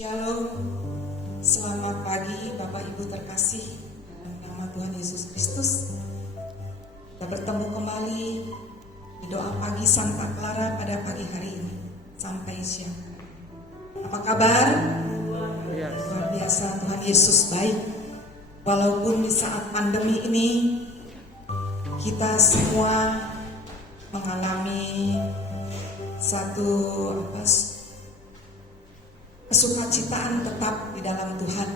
Shalom, selamat pagi Bapak Ibu terkasih. Dalam nama Tuhan Yesus Kristus, kita bertemu kembali di doa pagi Santa Clara pada pagi hari ini sampai siang. Apa kabar? Luar biasa, Tuhan Yesus baik. Walaupun di saat pandemi ini kita semua mengalami satu kesukacitaan tetap di dalam Tuhan.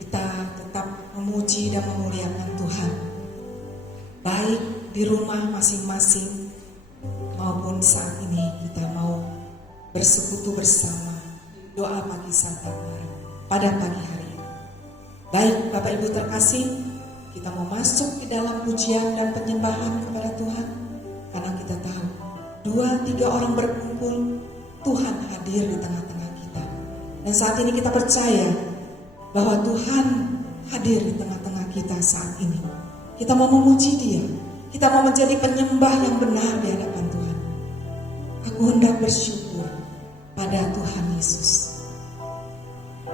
Kita tetap memuji dan memuliakan Tuhan, baik di rumah masing-masing maupun saat ini kita mau bersekutu bersama doa pagi Santa Clara pada pagi hari ini. Baik Bapak Ibu terkasih, kita mau masuk di dalam pujian dan penyembahan kepada Tuhan, karena kita tahu 2-3 orang berkumpul, Tuhan hadir di tengah-tengah kita. Dan saat ini kita percaya bahwa Tuhan hadir di tengah-tengah kita saat ini. Kita mau memuji Dia, kita mau menjadi penyembah yang benar di hadapan Tuhan. Aku hendak bersyukur pada Tuhan Yesus.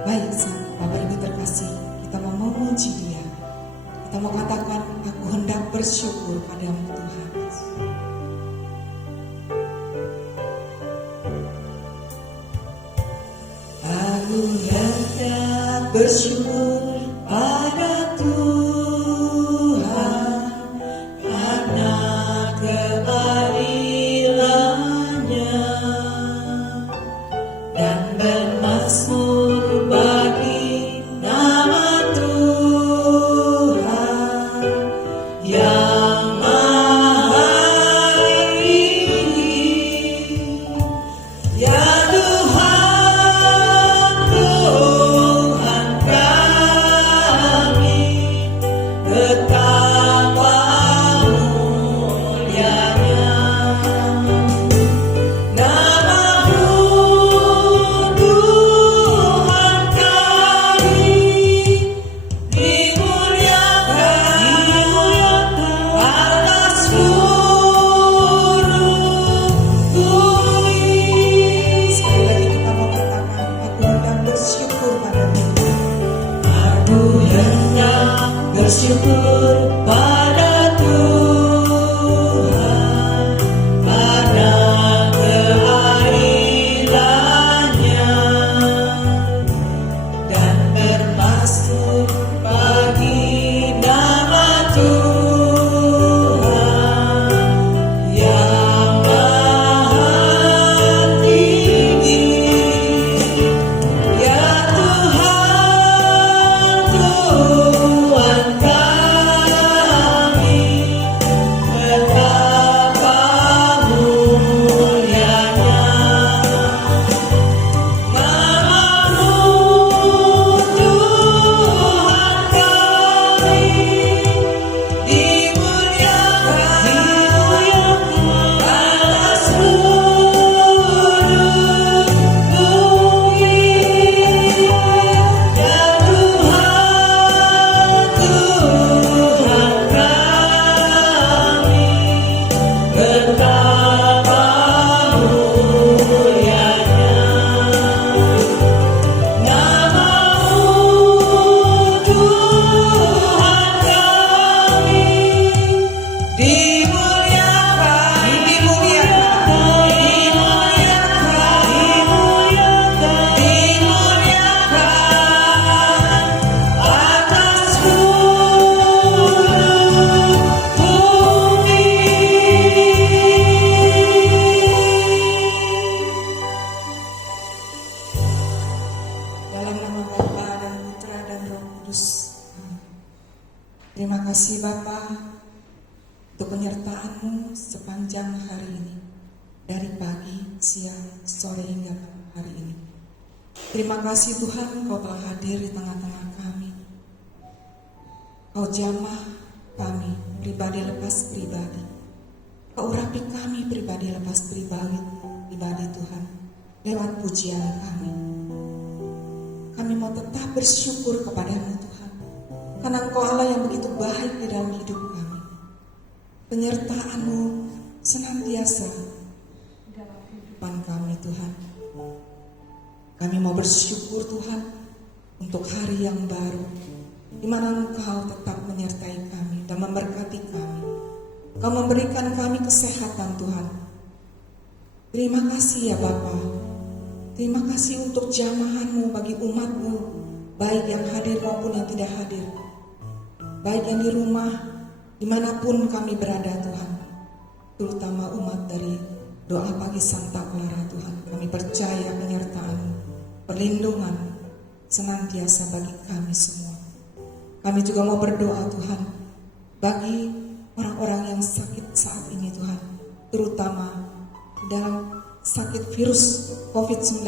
Baik Bapak Ibu terkasih, kita mau memuji Dia. Kita mau katakan, aku hendak bersyukur padamu Tuhan Yesus. Aku hendak bersyukur pada Tuhan karena keadilan-Nya, dan bermazmur bagi nama Tuhan yang Maha Tinggi. Ya bersyukur pada Tuhan karena keadilan-Nya, dan bermazmur bagi nama Tuhan yang Maha Tinggi. Ya Tuhan, Tuhan kami, betapa mulianya nama-Mu, Tuhan kami, dimuliakan atas seluruh bumi. Ya Tuhan, Tuhan kami, betapa mulianya nama-Mu, Tuhan kami, dimuliakan atas seluruh bumi. Dalam nama Bapa dan Putra dan Roh Kudus. Terima kasih Bapa untuk penyertaan-Mu sepanjang hari ini, dari pagi, siang, sore hingga hari ini. Terima kasih Tuhan, Kau telah hadir di tengah-tengah kami. Kau jamah kami pribadi lepas pribadi. Kau urapi kami pribadi lepas pribadi Tuhan, lewat pujian kami. Kami mau tetap bersyukur kepadamu Tuhan, karena Engkau Allah yang begitu baik di dalam hidup kami. Penyertaan-Mu senantiasa di dalam kehidupan kami Tuhan. Kami mau bersyukur Tuhan untuk hari yang baru, di mana Engkau tetap menyertai kami dan memberkati kami. Engkau memberikan kami kesehatan Tuhan. Terima kasih ya Bapa. Terima kasih untuk jamahan-Mu bagi umat-Mu, baik yang hadir maupun yang tidak hadir, baik yang di rumah, dimanapun kami berada Tuhan, terutama umat dari doa pagi Santa Clara Tuhan. Kami percaya penyertaan-Mu, perlindungan senantiasa bagi kami semua. Kami juga mau berdoa Tuhan bagi orang-orang yang sakit saat ini Tuhan, terutama dalam sakit virus COVID-19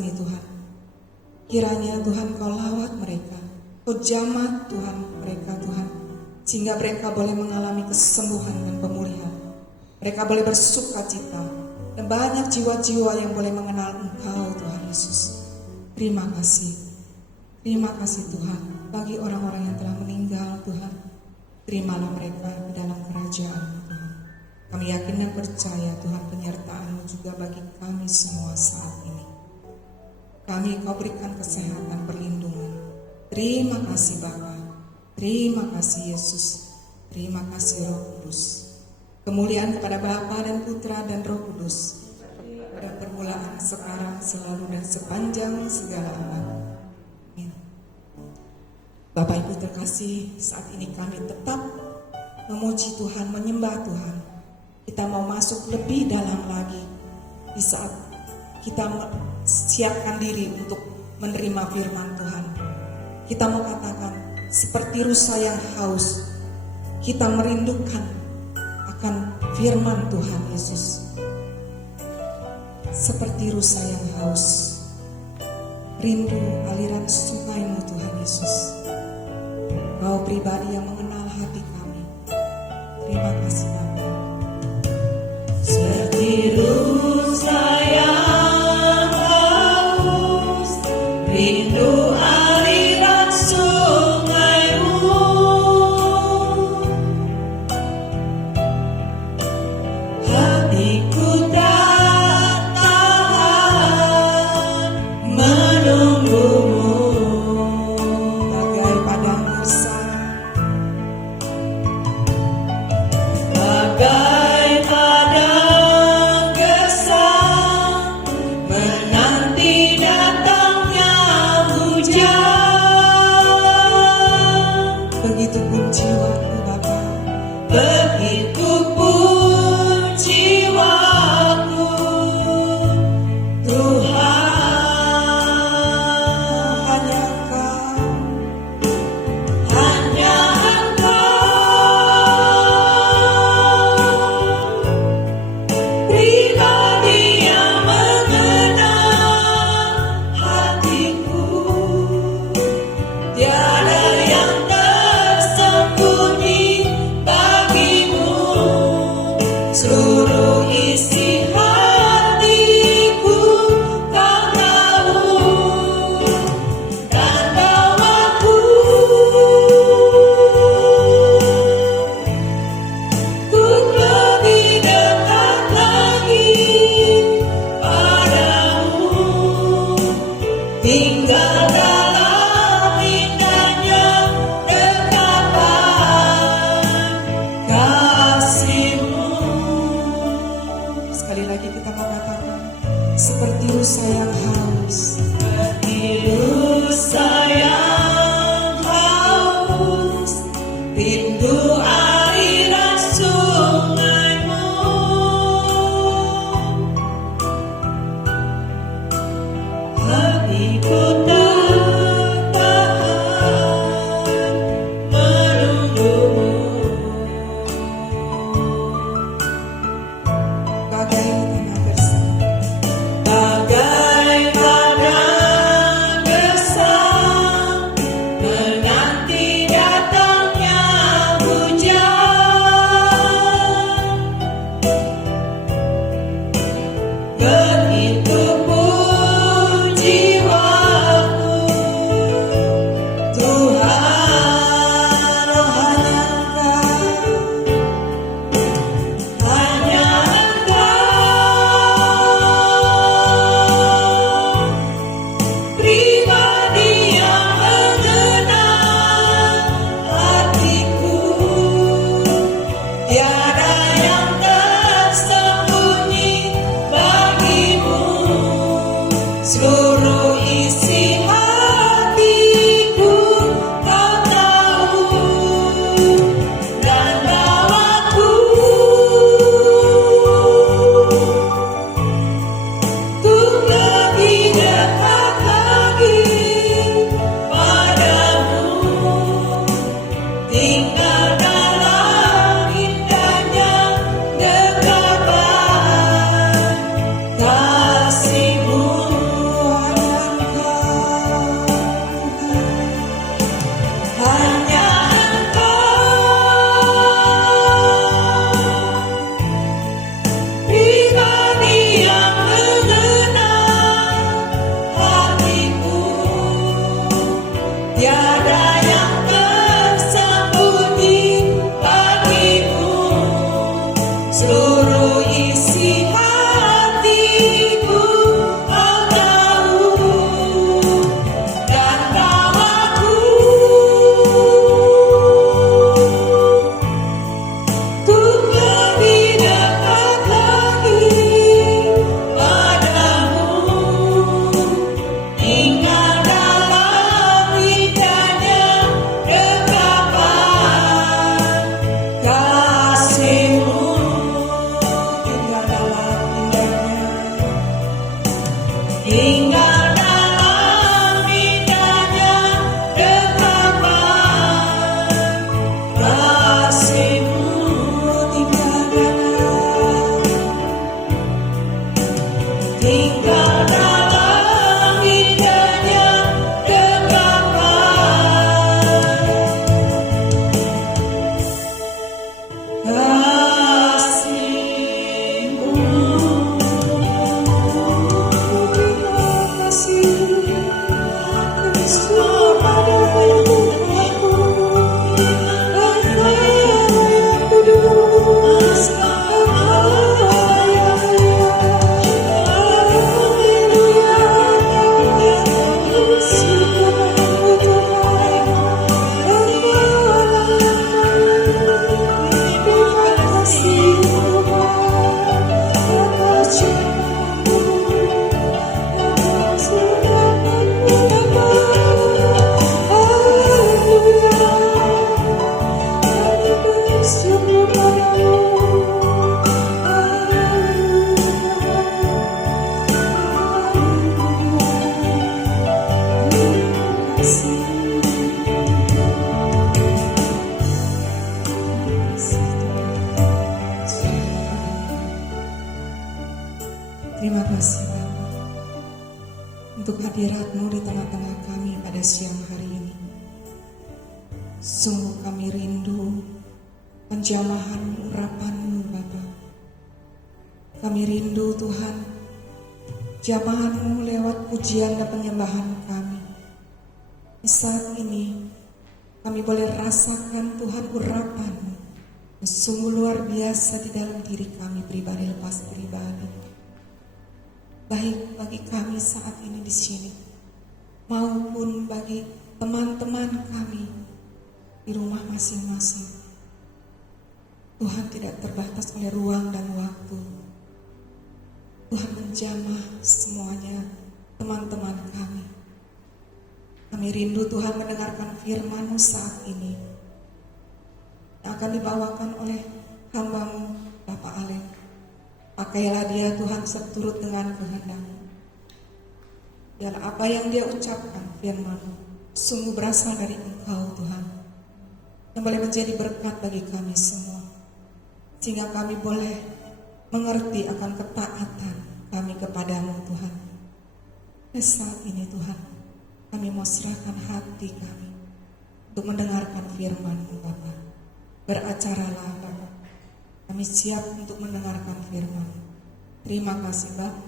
ini Tuhan. Kiranya Tuhan Kau lawat mereka, Kau jamah Tuhan mereka Tuhan, sehingga mereka boleh mengalami kesembuhan dan pemulihan. Mereka boleh bersuka cita, dan banyak jiwa-jiwa yang boleh mengenal Engkau Tuhan Yesus. Terima kasih Tuhan bagi orang-orang yang telah meninggal Tuhan. Terimalah mereka di dalam kerajaan-Mu Tuhan. Kami yakin dan percaya Tuhan penyertaan-Mu juga bagi kami semua saat ini. Kami Kau berikan kesehatan, perlindungan. Terima kasih Bapa, terima kasih Yesus, terima kasih Roh Kudus. Kemuliaan kepada Bapa dan Putra dan Roh Kudus, pada permulaan, sekarang, selalu dan sepanjang segala abad. Amin. Bapak Ibu terkasih, saat ini kami tetap memuji Tuhan, menyembah Tuhan. Kita mau masuk lebih dalam lagi di saat kita siapkan diri untuk menerima firman Tuhan. Kita mau katakan seperti rusa yang haus, kita merindukan akan firman Tuhan Yesus. Seperti rusa yang haus, rindu aliran sungai-Mu Tuhan Yesus. Kau pribadi yang mengenal hati kami. Terima kasih Bapa. Seperti rusa yang haus, rindu aliran sungai-Mu. Hatiku tak tahan menunggu-Mu. Bagai padang gersang, Bagai padang gersang, menanti datangnya hujan. begitupun jiwaku Bapa. Begitupun jiwaku, Tuhan. Hanya Engkau, Hanya Engkau, pribadi yang mengenal hatiku. Tiada yang tersembunyi bagimu. Seluruh isi hatiku Kau tahu, dan bawaku untuk lebih dekat lagi padamu. Tinggal dalam indahnya dekapan kasih-Mu. sekali lagi kita mau katakan seperti rusa yang haus, Seperti rusa yang haus, rindu aliran sungai-Mu. Hatiku tak tahan menunggu-Mu. bagai tanah gersang, Bagai padang gersang, menanti datangnya hujan. Begitupun jiwaku, seluruh isi hatiku kau tahu, dan bawaku untuk lebih dekat lagi padamu, tinggal dalam indahnya dekapan kasih-Mu. Hanya Engkau, pribadi yang mengenal hatiku, tiada yang tersembunyi bagimu, seluruh isi hatiku kau tahu, dan bawaku untuk lebih dekat lagi padamu, tinggal dalam indahnya dekapan kasih-Mu, tinggal dalam indahnya dekapan kasih-Mu, tinggal dalam indahnya dekapan kasih-Mu. Terima kasih Bapa untuk hadirat-Mu di tengah-tengah kami pada siang hari ini. Sungguh kami rindu penjamahan urapan-Mu Bapa. Kami rindu Tuhan jamahan-Mu lewat pujian dan penyembahan kami. Saat ini kami boleh rasakan Tuhan urapan-Mu sungguh luar biasa di dalam diri kami pribadi lepas pribadi. Baik bagi kami saat ini di sini, maupun bagi teman-teman kami di rumah masing-masing. Tuhan tidak terbatas oleh ruang dan waktu. Tuhan menjamah semuanya teman-teman kami. Kami rindu Tuhan mendengarkan firman-Mu saat ini yang akan dibawakan oleh hamba-Mu Bapak Alek. Pakailah dia Tuhan seturut dengan kehendak-Mu. Biar apa yang dia ucapkan firman-Mu sungguh berasal dari Engkau Tuhan, yang boleh menjadi berkat bagi kami semua, sehingga kami boleh mengerti akan ketaatan kami kepadamu Tuhan. Dan saat ini Tuhan, kami mau serahkan hati kami untuk mendengarkan firman-Mu Bapa. Beracaralah Bapa, kami siap untuk mendengarkan firman. Terima kasih Bapa,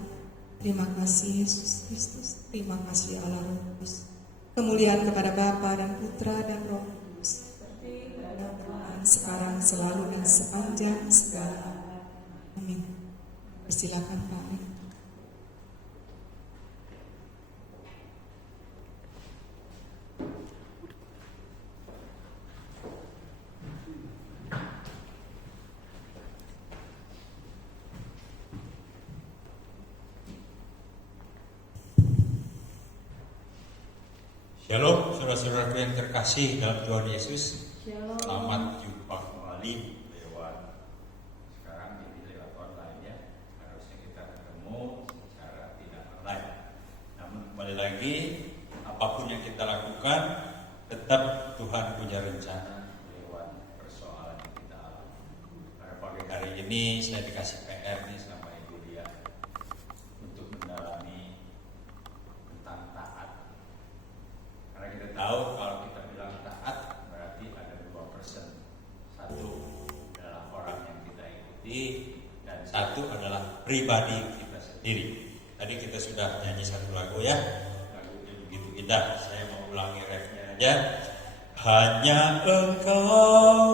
terima kasih Yesus Kristus, terima kasih Allah Roh Kudus. Kemuliaan kepada Bapa dan Putra dan Roh Kudus, sekarang, selalu, dan sepanjang segala. Amin. Persilakan Pak. Shalom, saudara-saudaraku yang terkasih dalam Tuhan Yesus. Selamat jumpa kembali lewat sekarang ini lewat online ya. Harusnya kita ketemu secara tidak online. Namun kembali lagi, apapun yang kita lakukan, tetap Tuhan punya rencana lewat persoalan yang kita alami. Pada pagi hari ini saya dikasih PR nih sama Ibu Dia untuk mendalami tentang taat. Karena kita tahu kalau kita bilang taat berarti ada dua person. Satu adalah orang yang kita ikuti dan satu adalah pribadi kita sendiri. Tadi kita sudah nyanyi satu lagu ya, lagunya begitu indah. Saya mau ulangi refnya aja. Hanya Engkau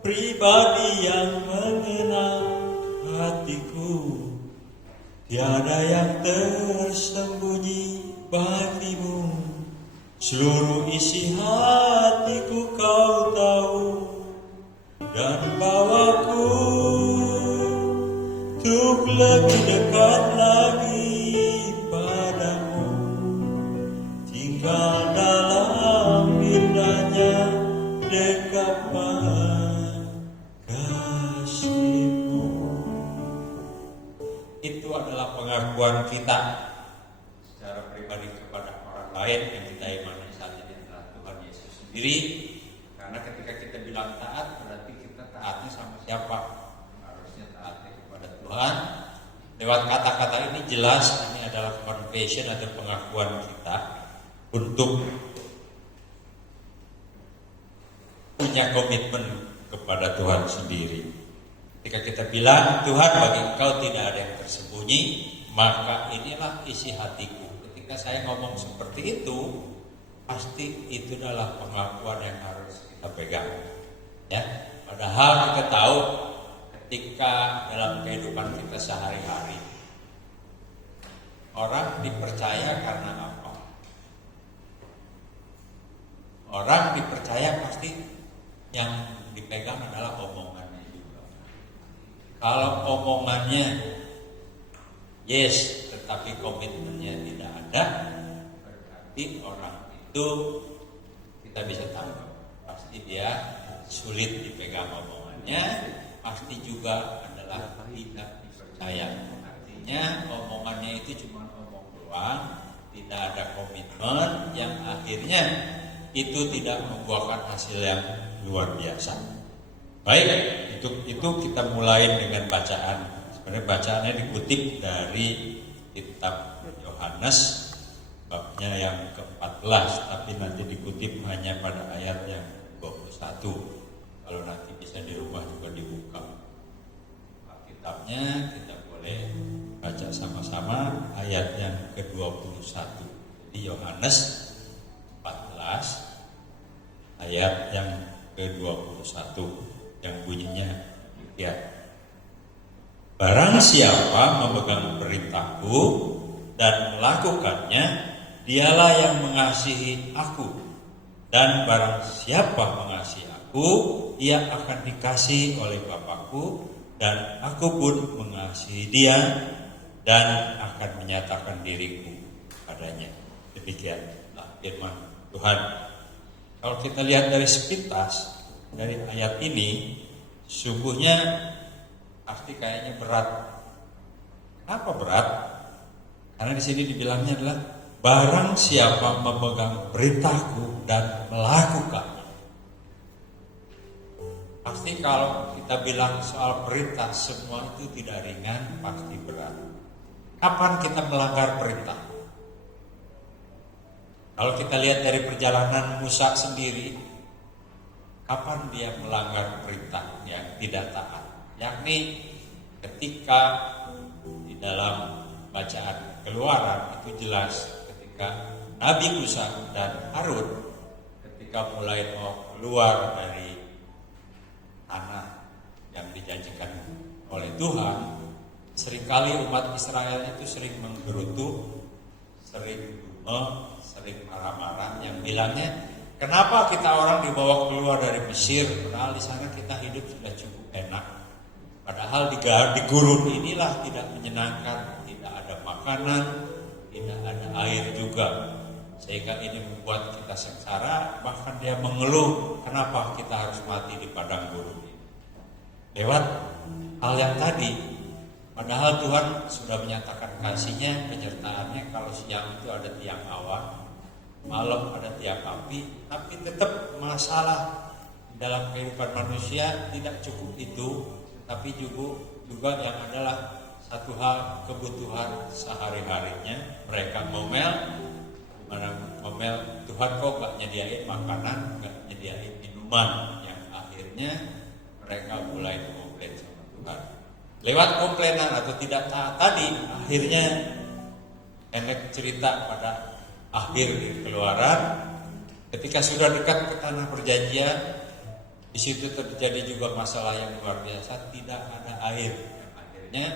pribadi yang mengenal hatiku, tiada yang tersembunyi bagimu. Seluruh isi hatiku Kau tahu, dan bawaku untuk lebih dekat lagi padamu. Tinggal dalam indahnya dekapan kasih-Mu. Itu adalah pengakuan kita secara pribadi kepada orang lain yang kita imani saat ini adalah Tuhan Yesus sendiri. Karena ketika kita bilang taat, berarti kita taatnya sama siapa? Harusnya taatnya kepada Tuhan. Lewat kata-kata ini jelas ini adalah confession atau pengakuan kita untuk punya komitmen kepada Tuhan sendiri. Ketika kita bilang, Tuhan bagi Engkau tidak ada yang tersembunyi, maka inilah isi hatiku. Ketika saya ngomong seperti itu, pasti itu adalah pengakuan yang harus kita pegang. Ya, padahal kita tahu ketika dalam kehidupan kita sehari-hari, orang dipercaya karena apa? Orang dipercaya pasti yang dipegang adalah omongannya juga. Kalau omongannya yes, tetapi komitmennya tidak ada, berarti orang itu kita bisa tangkap. Pasti dia sulit dipegang omongannya, pasti juga adalah tidak dipercaya. Artinya omongannya itu cuma omong doang, tidak ada komitmen, yang akhirnya itu tidak membuahkan hasil yang luar biasa. Baik, itu kita mulai dengan bacaan. Sebenarnya bacaannya dikutip dari kitab Yohanes babnya yang ke-14, tapi nanti dikutip hanya pada ayat yang 21. Kalau nanti bisa di rumah juga dibuka kitabnya, kita boleh baca sama-sama ayat yang ke-21 di Yohanes 14 ayat yang ke-21 yang bunyinya ya. Barang siapa memegang perintahku dan melakukannya, dialah yang mengasihi aku. Dan barang siapa mengasihi aku, ia akan dikasihi oleh Bapakku, dan aku pun mengasihi dia dan akan menyatakan diriku padanya. Demikianlah firman Tuhan. Kalau kita lihat dari sepintas dari ayat ini, sungguhnya pasti kayaknya berat. Kenapa berat? Karena di sini dibilangnya adalah barang siapa memegang perintahku dan melakukannya. Pasti kalau kita bilang soal perintah, semua itu tidak ringan, pasti berat. Kapan kita melanggar perintah? Kalau kita lihat dari perjalanan Musa sendiri, kapan dia melanggar perintah yang tidak taat? Yakni ketika di dalam bacaan Keluaran itu jelas ketika Nabi Musa dan Harun ketika mulai mau keluar dari tanah yang dijanjikan oleh Tuhan, seringkali umat Israel itu sering menggerutu, sering sering marah-marah, yang bilangnya kenapa kita orang dibawa keluar dari Mesir padahal di sana kita hidup sudah cukup enak. Padahal di gurun inilah tidak menyenangkan, tidak ada makanan, tidak ada air juga. sehingga ini membuat kita sengsara, bahkan dia mengeluh kenapa kita harus mati di padang gurun ini. Lewat hal yang tadi, padahal Tuhan sudah menyatakan kasih-Nya, penyertaannya. Kalau siang itu ada tiang awan, malam ada tiang api, tapi tetap masalah dalam kehidupan manusia tidak cukup itu, tapi juga yang adalah satu hal kebutuhan sehari-harinya. Mereka ngomel, Tuhan kok gak nyediain makanan, gak nyediain minuman, yang akhirnya mereka mulai komplain sama Tuhan. Lewat komplainan atau tidak taat tadi, akhirnya enek cerita pada akhir di Keluaran, ketika sudah dekat ke tanah perjanjian, di situ terjadi juga masalah yang luar biasa, tidak ada air. Yang akhirnya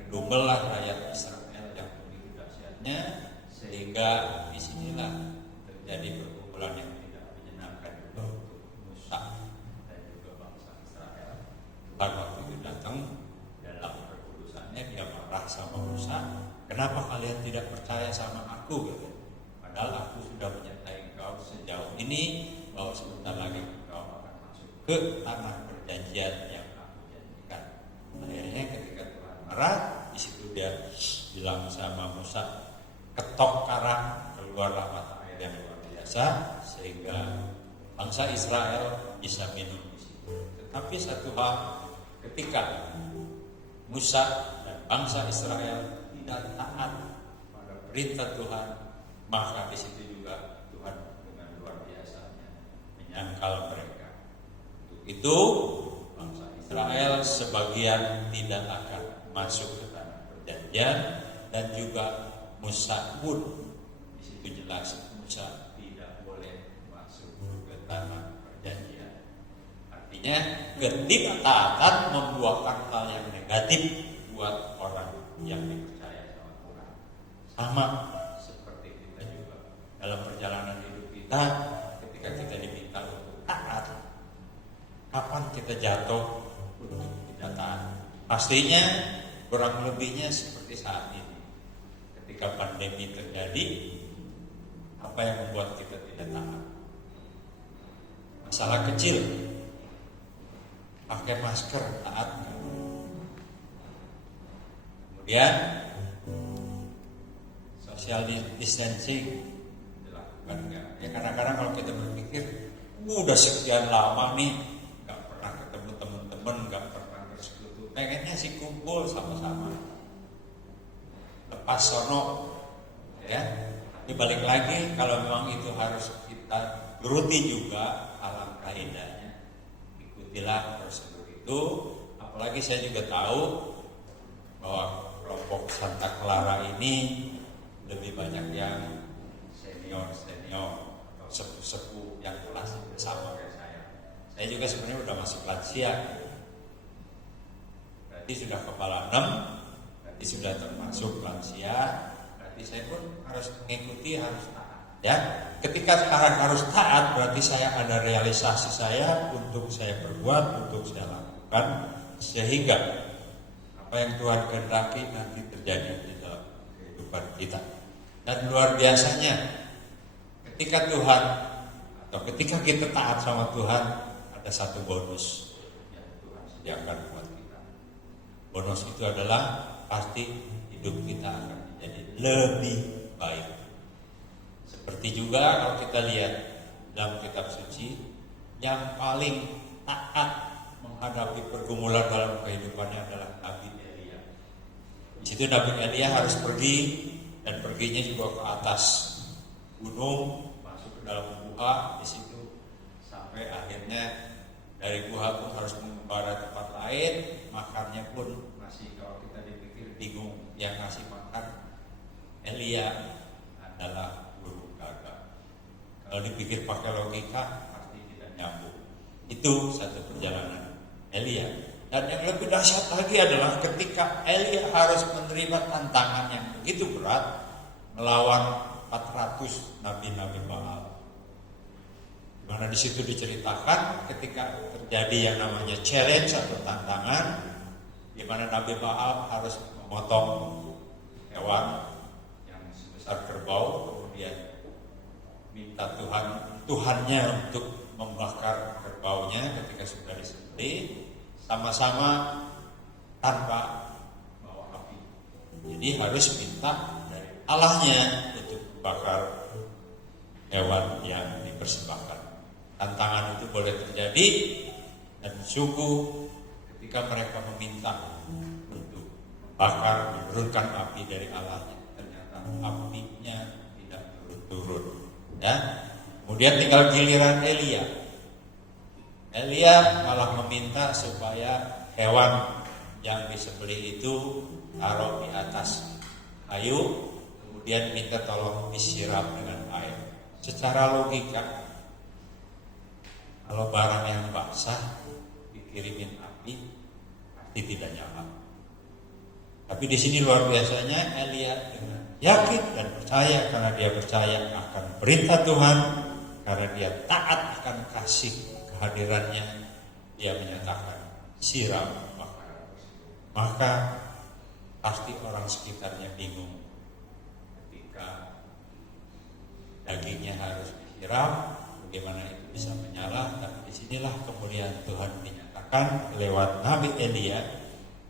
berdumelah rakyat Israel yang begitu dahsyatnya, sehingga disinilah terjadi perkumpulan yang tidak menyenangkan juga untuk Musa dan juga bangsa Israel. Tuhan waktu itu datang dalam perkulusannya, dia marah sama Musa, kenapa kalian tidak percaya sama aku? Gitu. Padahal aku sudah menyertai engkau sejauh ini, bahwa sebentar lagi engkau akan masuk ke tanah perjanjian yang aku janjikan. Akhirnya ketika Tuhan marah, di situ dia bilang sama Musa, ketok karang, keluarlah mata air yang luar biasa, sehingga bangsa Israel bisa minum di situ. Tetapi satu hal, ketika Musa dan bangsa Israel tidak taat pada perintah Tuhan, maka di situ juga Tuhan dengan luar biasanya menyangkal mereka. Untuk itu bangsa Israel sebagian tidak akan masuk ke tanah perjanjian, dan juga Musa pun di situ jelas Musa tidak boleh masuk ke tanah perjanjian. Artinya ketidaktaatan membuahkan hal yang negatif buat orang yang dipercaya sama Tuhan. Sama seperti kita juga dalam perjalanan hidup kita, ketika kita diminta untuk taat, kapan kita jatuh untuk tidak taat? Pastinya kurang lebihnya seperti saat ini. Ketika pandemi terjadi, apa yang membuat kita tidak taat? Masalah kecil, pakai masker, taat nggak? Kemudian social distancing dilakukan nggak? Ya kadang-kadang kalau kita berpikir, udah sekian lama nih nggak pernah ketemu teman-teman, nggak pernah bersekutu, pengennya sih kumpul sama-sama. Lepas sono, ya. Ini balik lagi, kalau memang itu harus kita geruti juga, alangkah indahnya. Ikutilah prosedur itu. Apalagi saya juga tahu bahwa kelompok Santa Clara ini lebih banyak yang senior atau sepuh-sepuh yang kelas bersama kayak saya. Saya juga sebenarnya udah masuk lansia. Berarti sudah kepala 6, berarti sudah termasuk lansia. Berarti saya pun harus mengikuti, harus taat. Ya, ketika sekarang harus taat, berarti saya ada realisasi saya untuk saya perbuat, untuk saya lakukan, sehingga apa yang Tuhan kehendaki nanti terjadi di dalam kehidupan kita. Dan luar biasanya, ketika Tuhan atau ketika kita taat sama Tuhan, ada satu bonus yang Tuhan sediakan buat kita. Bonus itu adalah pasti hidup kita akan menjadi lebih baik. Seperti juga kalau kita lihat dalam kitab suci, yang paling taat menghadapi pergumulan dalam kehidupannya adalah Nabi Elia. Di situ Nabi Elia harus pergi, dan perginya juga ke atas gunung, masuk ke dalam gua di situ, sampai akhirnya dari gua pun harus mengembara tempat lain, makannya pun masih, kalau kita dipikir bingung, yang ngasih makan Elia adalah burung gagak. Kalau dipikir pakai logika pasti tidak nyambung. Itu satu perjalanan Elia. Dan yang lebih dahsyat lagi adalah ketika Elia harus menerima tantangan yang begitu berat, melawan 400 nabi-nabi Baal. Di mana di situ diceritakan ketika terjadi yang namanya challenge atau tantangan, di mana Nabi Baal harus memotong hewan yang sebesar kerbau, kemudian meminta Tuhannya untuk membakar kerbaunya ketika sudah disembelih, sama-sama tanpa bawa api. Jadi harus minta dari Allahnya untuk membakar hewan yang dipersembahkan. Tantangan itu boleh terjadi, dan sungguh ketika mereka meminta untuk membakar, menurunkan api dari Allahnya, ternyata apinya tidak turun-turun. Ya. Kemudian tinggal giliran Elia. Elia malah meminta supaya hewan yang disembelih itu taruh di atas kayu, kemudian minta tolong disiram dengan air. Secara logika, kalau barang yang basah dikirimin api pasti tidak nyala. Tapi di sini luar biasanya Elia dengan yakin dan percaya, karena dia percaya akan perintah Tuhan, karena dia taat akan kasih kehadirannya, dia menyatakan siram bakar. Maka pasti orang sekitarnya bingung ketika dagingnya harus disiram, bagaimana itu bisa menyala. Tapi disinilah kemuliaan Tuhan dinyatakan lewat Nabi Elia.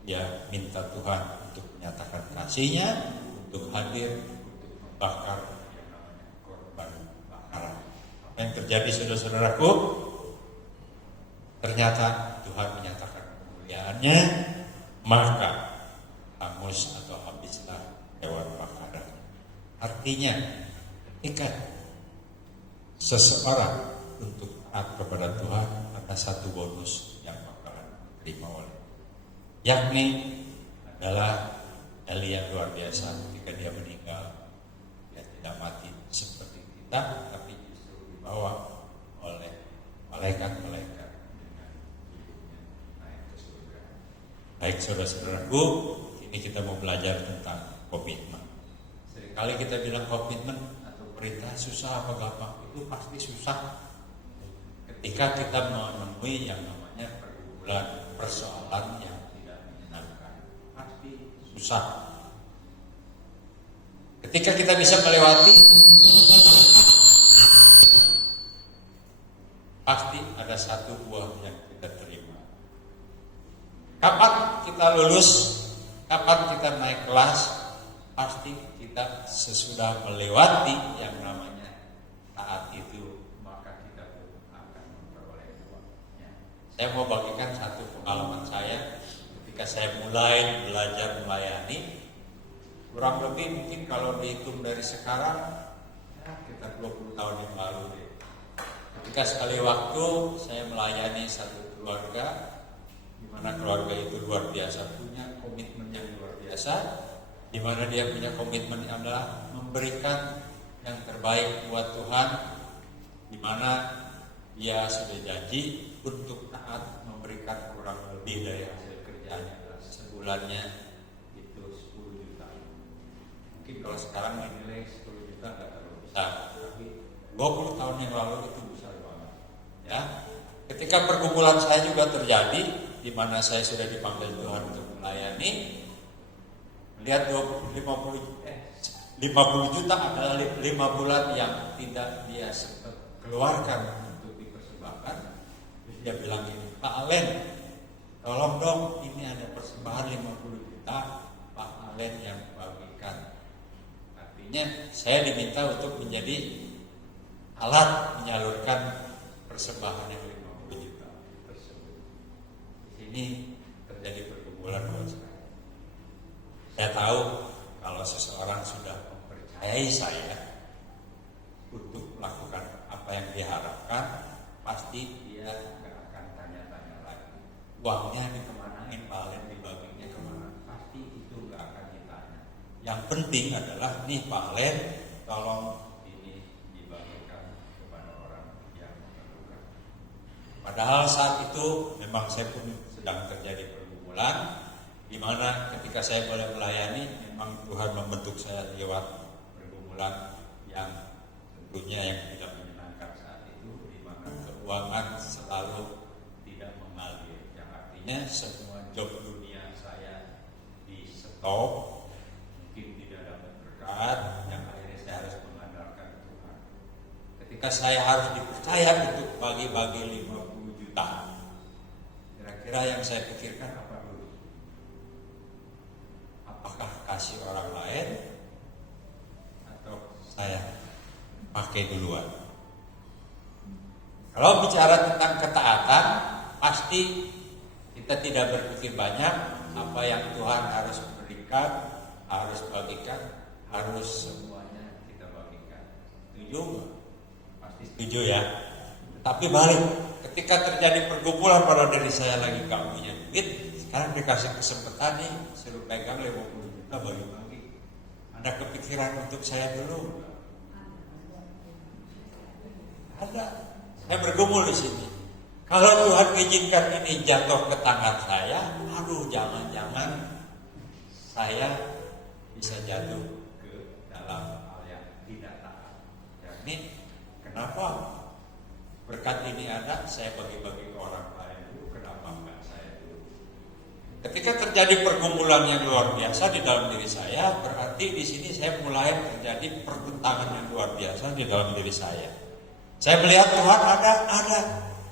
Dia minta Tuhan untuk menyatakan kasihnya, untuk hadir, untuk membakar yang namanya korban bakaran. Apa yang terjadi, saudara-saudaraku? Ternyata Tuhan menyatakan kemuliaannya, maka hangus atau habislah hewan bakaran. Artinya, ketika seseorang untuk taat kepada Tuhan, ada satu bonus yang bakalan diterima oleh, yakni adalah Elia luar biasa. Ketika dia meninggal, dia tidak mati seperti kita, tapi justru dibawa oleh malaikat-malaikat dengan hidupnya naik ke surga. Baik, saudara-saudaraku, ini kita mau belajar tentang komitmen. Seringkali kita bilang komitmen atau perintah susah apa gampang, itu pasti susah. Ketika kita menemui yang namanya pergumulan, persoalan yang tidak menyenangkan, pasti susah. Ketika kita bisa melewati, pasti ada satu buah yang kita terima. Kapan kita lulus, kapan kita naik kelas, pasti kita sesudah melewati yang namanya taat itu, maka kita pun akan memperoleh buahnya. Saya mau bagikan satu pengalaman saya ketika saya mulai belajar melayani. Kurang lebih mungkin kalau dihitung dari sekarang, ya kita 20 tahun yang lalu deh. Ketika sekali waktu saya melayani satu keluarga, di mana keluarga itu luar biasa, punya komitmen yang luar biasa, di mana dia punya komitmen adalah memberikan yang terbaik buat Tuhan, di mana dia sudah janji untuk taat memberikan kurang lebih dari hasil kerjanya sebulannya itu 10 juta. Mungkin kalau sekarang dinilai 10 juta nggak terlalu besar, tapi 20 tahun yang lalu itu besar banget. Ya, ketika pergumulan saya juga terjadi, di mana saya sudah dipanggil Tuhan untuk melayani, melihat 50 juta adalah 5 bulan yang tidak dia sempat keluarkan untuk dipersembahkan. Dia bilang gini, Pak Alen, tolong dong, ini ada persembahan 50 juta, Pak Alen yang bagikan. Artinya saya diminta untuk menjadi alat menyalurkan persembahan yang 50 juta tersebut. Di sini terjadi pergumulan buat saya. Saya tahu kalau seseorang sudah mempercayai saya untuk melakukan apa yang diharapkan, pasti dia nggak akan tanya-tanya lagi. Uangnya dikemanain, paling dibaginya kemana? Pasti itu nggak akan ditanya. Yang penting adalah, nih Pak Len, tolong ini dibagikan kepada orang yang memerlukan. Padahal saat itu memang saya pun sedang terjadi pergumulan, di mana ketika saya boleh melayani, memang Tuhan membentuk saya lewat pergumulan yang tentunya yang tidak menyenangkan saat itu, di mana keuangan selalu tidak mengalir. Yang artinya semua job dunia saya di stop, mungkin tidak dapat berkat, yang akhirnya saya harus mengandalkan Tuhan. Ketika ketika saya harus dipercaya untuk bagi-bagi 50 juta, kira-kira yang saya pikirkan apa dulu? Apakah kasih orang lain atau saya pakai duluan? Kalau bicara tentang ketaatan, pasti kita tidak berpikir banyak apa yang Tuhan harus berikan, harus bagikan, harus semuanya kita bagikan. Setuju? Pasti setuju ya. Tapi balik, ketika terjadi pergumulan pada diri saya lagi gak punya duit, sekarang dikasih kesempatan nih, suruh pegang 50 juta bagi-bagi. Ada kepikiran untuk saya dulu? Ada. Saya bergumul di sini. Kalau Tuhan izinkan ini jatuh ke tangan saya, aduh jangan-jangan saya bisa jatuh ke dalam hal yang tidak taat. Yakni kenapa berkat ini ada, saya bagi-bagi ke orang lain dulu, kenapa enggak saya dulu? Ketika terjadi pergumulan yang luar biasa di dalam diri saya, berarti di sini saya mulai terjadi pertentangan yang luar biasa di dalam diri saya. Saya melihat Tuhan ada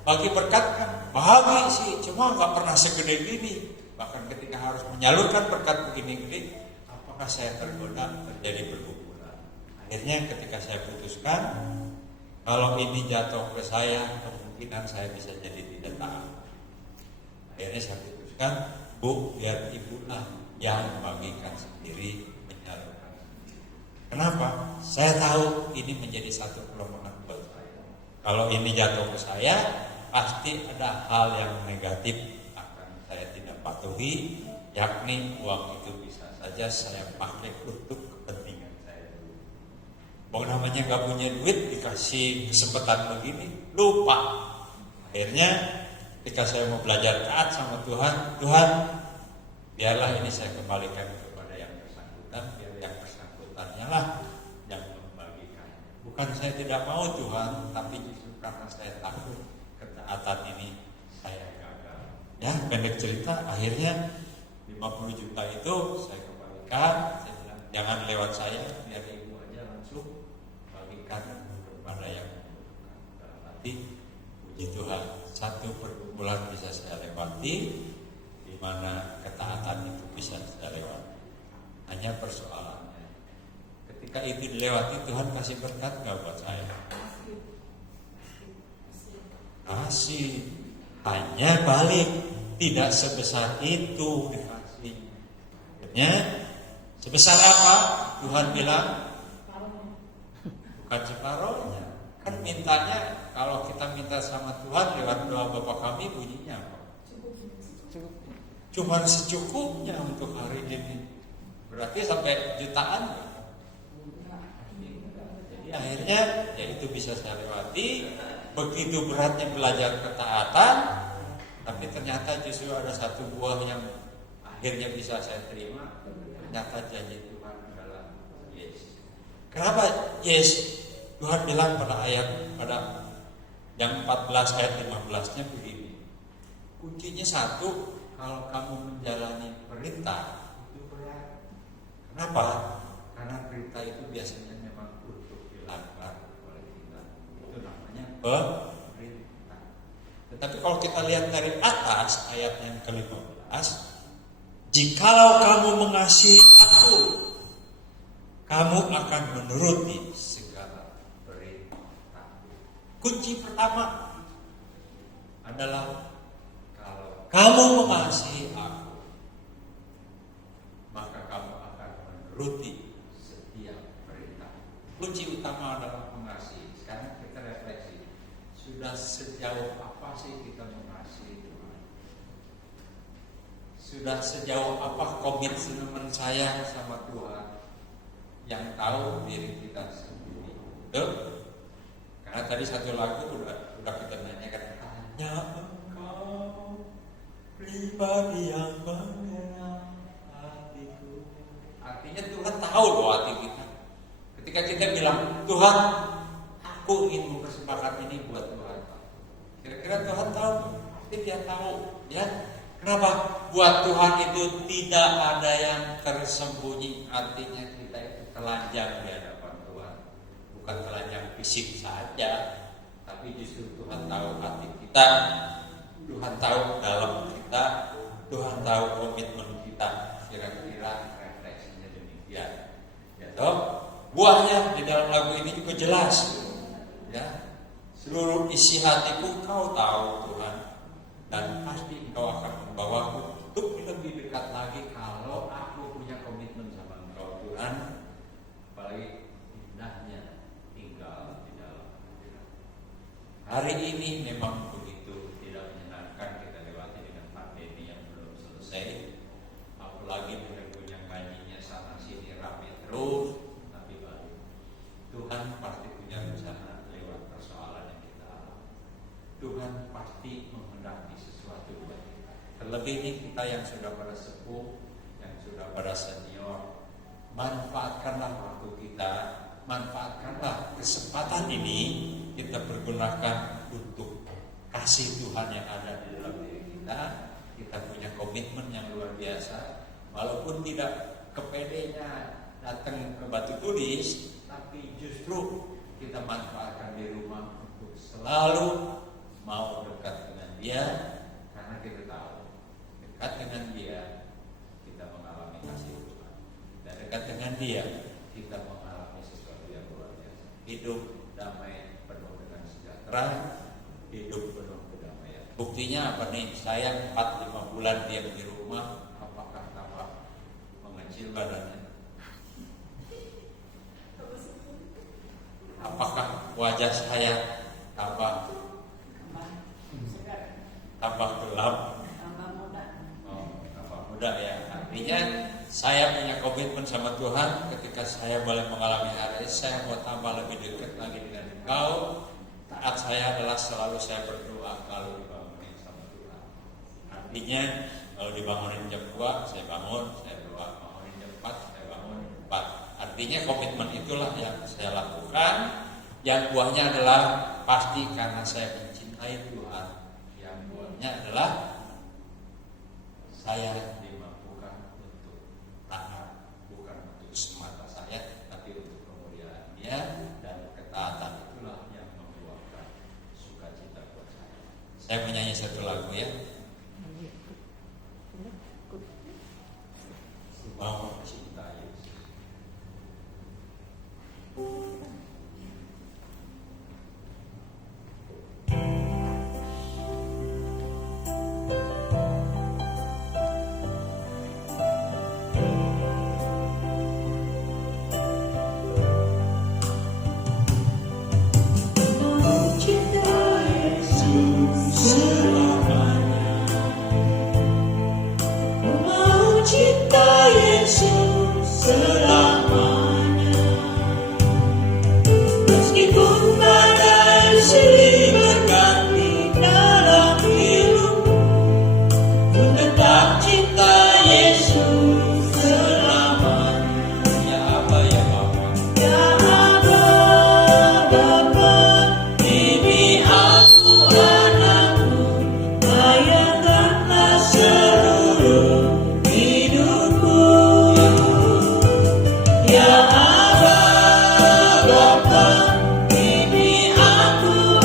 bagi berkat kan, bagi sih, cuma nggak pernah segede ini. Bahkan ketika harus menyalurkan berkat begini gede, apakah saya tergoda terjadi pergumulan? Akhirnya ketika saya putuskan, kalau ini jatuh ke saya, kemungkinan saya bisa jadi tidak taat. Akhirnya saya putuskan, Bu, biar ibulah yang bagikan sendiri, menyalurkan sendiri. Kenapa? Saya tahu ini menjadi satu kelemahan buat saya. Kalau ini jatuh ke saya, pasti ada hal yang negatif akan saya tidak patuhi, yakni uang itu bisa saja saya pakai untuk kepentingan saya dulu. Bang namanya gak punya duit, dikasih kesempatan begini, lupa. Akhirnya ketika saya mau belajar taat sama Tuhan, biarlah ini saya kembalikan kepada yang bersangkutan, biar yang bersangkutannya lah yang membagikan. Bukan saya tidak mau Tuhan, tapi justru karena saya takut ketaatan ini saya gagal. Ya, pendek cerita, akhirnya 50 juta itu saya kembalikan. Saya bilang jangan lewat saya, biar ibu aja langsung bagikan kepada yang membutuhkan. Berarti puji Tuhan, satu pergumulan bisa saya lewati, di mana ketaatan itu bisa saya lewati. Hanya persoalannya, ketika itu dilewati, Tuhan kasih berkat nggak buat saya? Kasih, hanya balik, tidak sebesar itu dikasih. Akhirnya sebesar apa? Tuhan bilang bukan separohnya. Kan mintanya, kalau kita minta sama Tuhan lewat doa Bapa kami, bunyinya apa? Cuma secukupnya untuk hari ini. Berarti sampai jutaan. Jadi akhirnya ya itu bisa saya lewati. Begitu beratnya belajar ketaatan, tapi ternyata justru ada satu buah yang akhirnya bisa saya terima. Ternyata janji Tuhan adalah yes. Kenapa yes? Tuhan bilang pada yang 14 ayat 15-nya begini. Kuncinya satu, kalau kamu menjalani perintah itu berat. Kenapa? Karena perintah itu biasanya memang untuk dilanggar oleh kita. Itu namanya perintah. Tetapi kalau kita lihat dari atas ayat yang ke-15, jikalau kamu mengasihi aku, kamu akan menuruti segala perintah. Kunci pertama adalah kalau kamu mengasihi aku, maka kamu akan menuruti setiap perintah. Kunci utama adalah mengasihi. Sekarang kita refleksi, sudah sejauh apa sih kita mengasihi Tuhan? Sudah sejauh apa komitmen saya sama Tuhan? Yang tahu diri kita sendiri. Betul? Karena tadi satu lagu udah kita nanyakan, hanya Engkau pribadi yang mengenal hatiku. Artinya Tuhan tahu loh hati kita. Ketika kita bilang, Tuhan, aku ingin mempersembahkan ini buat Tuhan. Kira-kira Tuhan tahu? Pasti Dia tahu. Ya, kenapa? Buat Tuhan itu tidak ada yang tersembunyi. Artinya kita itu telanjang di hadapan Tuhan. bukan telanjang fisik saja, tapi justru Tuhan tahu hati kita, Tuhan tahu dalam kita, Tuhan tahu komitmen kita. Kira-kira refleksinya demikian. Ya toh, buahnya di dalam lagu ini juga jelas. Ya, seluruh isi hatiku Kau tahu Tuhan, dan pasti Engkau akan membawaku untuk lebih dekat lagi kalau aku punya komitmen sama Engkau Tuhan. Apalagi indahnya tinggal di dalam hadirat. Hari ini memang begitu tidak menyenangkan kita lewati dengan pandemi yang belum selesai. Apalagi dengan yang gajinya sana sini rame terus, tapi balik. Tuhan pasti punya rencana lewat persoalan yang kita alami. Tuhan pasti menghendaki sesuatu buat kita. Terlebih ini kita yang sudah pada sepuh, yang sudah pada senior, manfaatkanlah waktu kita, manfaatkanlah kesempatan ini kita pergunakan untuk kasih Tuhan yang ada di dalam diri kita. Kita punya komitmen yang luar biasa, walaupun tidak kepedenya datang ke Batu Tulis, tapi justru kita manfaatkan di rumah untuk selalu mau dekat dengan Dia, karena kita tahu dekat dengan Dia kita mengalami kasih Tuhan. Dan dekat dengan Dia kita mengalami sesuatu yang luar biasa. Hidup damai penuh dengan sejahtera, hidup penuh kedamaian. Buktinya apa nih? Saya 4-5 bulan diam di rumah, apakah tambah mengecil badannya? Apakah wajah saya tambah gelap? Tambah muda ya. Artinya saya punya komitmen sama Tuhan. Ketika saya boleh mengalami hari ini, saya mau tambah lebih dekat lagi dengan Engkau. Taat saya adalah selalu saya berdoa kalau dibangunin sama Tuhan. Artinya kalau dibangunin jam 2 saya bangun, saya doa. Bangunin jam 4 saya bangun 4. Artinya komitmen itulah yang saya lakukan. Yang buahnya adalah pasti karena saya mencintai Tuhan. Yang buahnya adalah saya dimampukan untuk taat, bukan untuk semata saya, tapi untuk kemuliaan Dia, dan ketaatan itulah yang membuahkan sukacita buat saya. Saya menyanyi satu lagu ya. Mau cinta Yesus. Ya Abba, Bapa, ini aku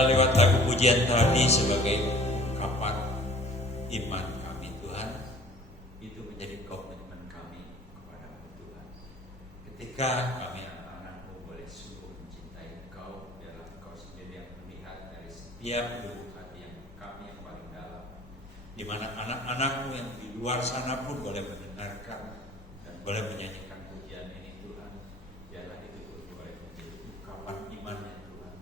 Biarlah lewat lagu pujian tadi sebagai ungkapan iman kami Tuhan, itu menjadi komitmen kami kepada-Mu Tuhan. Ketika kami anak-anak-Mu boleh sungguh mencintai Engkau, biarlah Engkau sendiri yang melihat dari setiap lubuk hati yang kami yang paling dalam, di mana anak-anak-Mu yang di luar sana pun boleh mendengarkan dan boleh menyanyikan pujian ini Tuhan. Biarlah itu pun boleh menjadi ungkapan imannya Tuhan,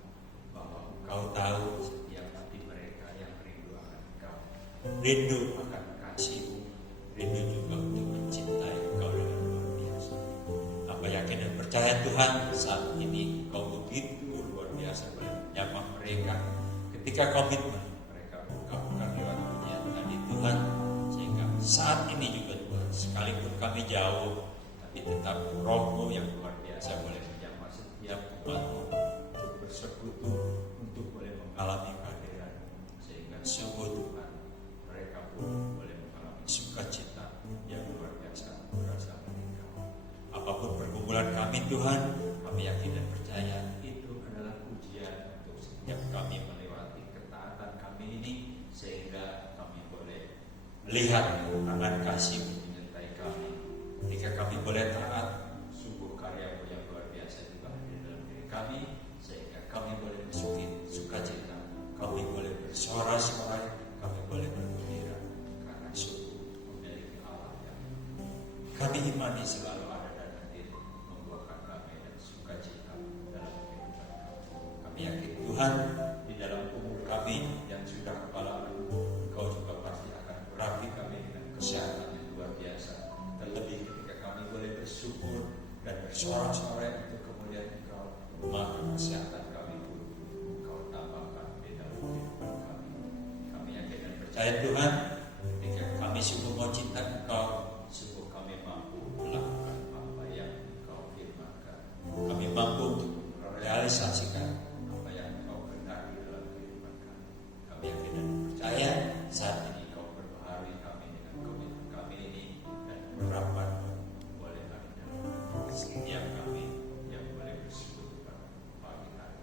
bahwa Engkau tahu setiap hati mereka yang rindu akan Engkau, rindu akan kasih-Mu, rindu juga untuk mencintai Engkau dengan luar biasa. Hamba yakin dan percaya Tuhan, saat ini Engkau begitu luar biasa boleh menyapa mereka ketika komitmen mereka ungkapkan lewat pujian tadi Tuhan, sehingga saat ini juga Tuhan, sekalipun kami jauh, tapi tetap Roh-Mu yang luar biasa boleh menyapa setiap umat-Mu untuk bersekutu, untuk boleh mengalami kehadiran-Mu, sehingga sungguh Tuhan, mereka pun boleh mengalami sukacita yang luar biasa berasal dari Engkau. Apapun pergumulan kami Tuhan, kami yakin dan percaya itu adalah ujian untuk setiap kami melewati ketaatan kami ini, sehingga kami boleh melihat tangan kasih-Mu menyertai kami. Ketika kami boleh taat, sungguh karya-Mu yang luar biasa juga hadir dalam diri kami, sehingga kami boleh bersuka sukacita, kami boleh bersorak-sorai, kami boleh bergembira, karena sungguh memiliki Allah yang kami imani selalu ada dan hadir, membuahkan damai dan sukacita dalam kehidupan kami. Kami yakin Tuhan, di dalam umur kami yang sudah kepala Engkau juga pasti akan berapi kami dengan kesehatan yang luar biasa. Terlebih ketika kami boleh bersyukur dan bersorak-sorai untuk kemuliaan Engkau, maka kesehatan kami pun Engkau tambahkan di dalam kehidupan kami. Kami yakin dan percaya Tuhan, ketika kami sungguh mau cinta Engkau, sungguh kami mampu melakukan apa yang Engkau firmankan. Kami mampu untuk merealisasikan apa yang Engkau kehendaki dalam kehidupan kami. Kami yakin dan percaya saat ini Engkau berbaharui kami dengan komitmen kami ini, dan harapan boleh ada dalam setiap kami yang boleh bersekutu pada pagi hari.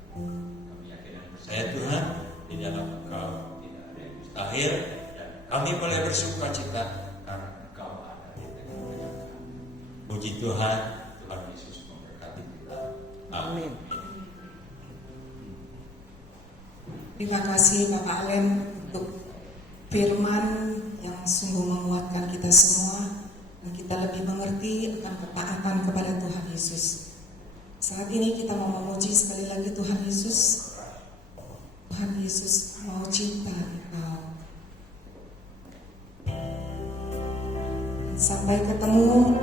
Kami yakin dan percaya Tuhan, di dalam Engkau tidak ada yang mustahil, dan kami boleh bersuka cita karena Engkau ada di tengah-tengah kami. Puji Tuhan, Tuhan Yesus memberkati kita. Amin. Terima kasih Bapak Alem untuk firman yang sungguh menguatkan kita semua, dan kita lebih mengerti akan ketaatan kepada Tuhan Yesus. Saat ini kita mau memuji sekali lagi Tuhan Yesus. Tuhan Yesus mau cinta Engkau. Sampai ketemu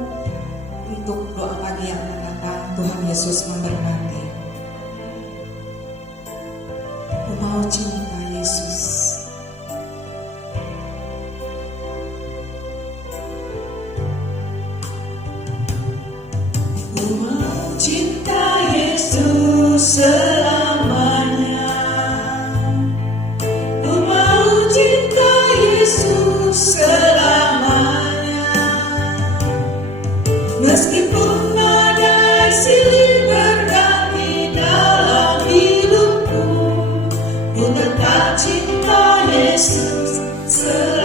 untuk doa pagi yang akan datang. Tuhan Yesus memberkati. Aku mau cinta Yesus. Aku mau cinta Yesus selamanya. Aku mau cinta Yesus selamanya. Meskipun badai silih berganti dalam hidupku, ku tetap cinta Yesus selamanya.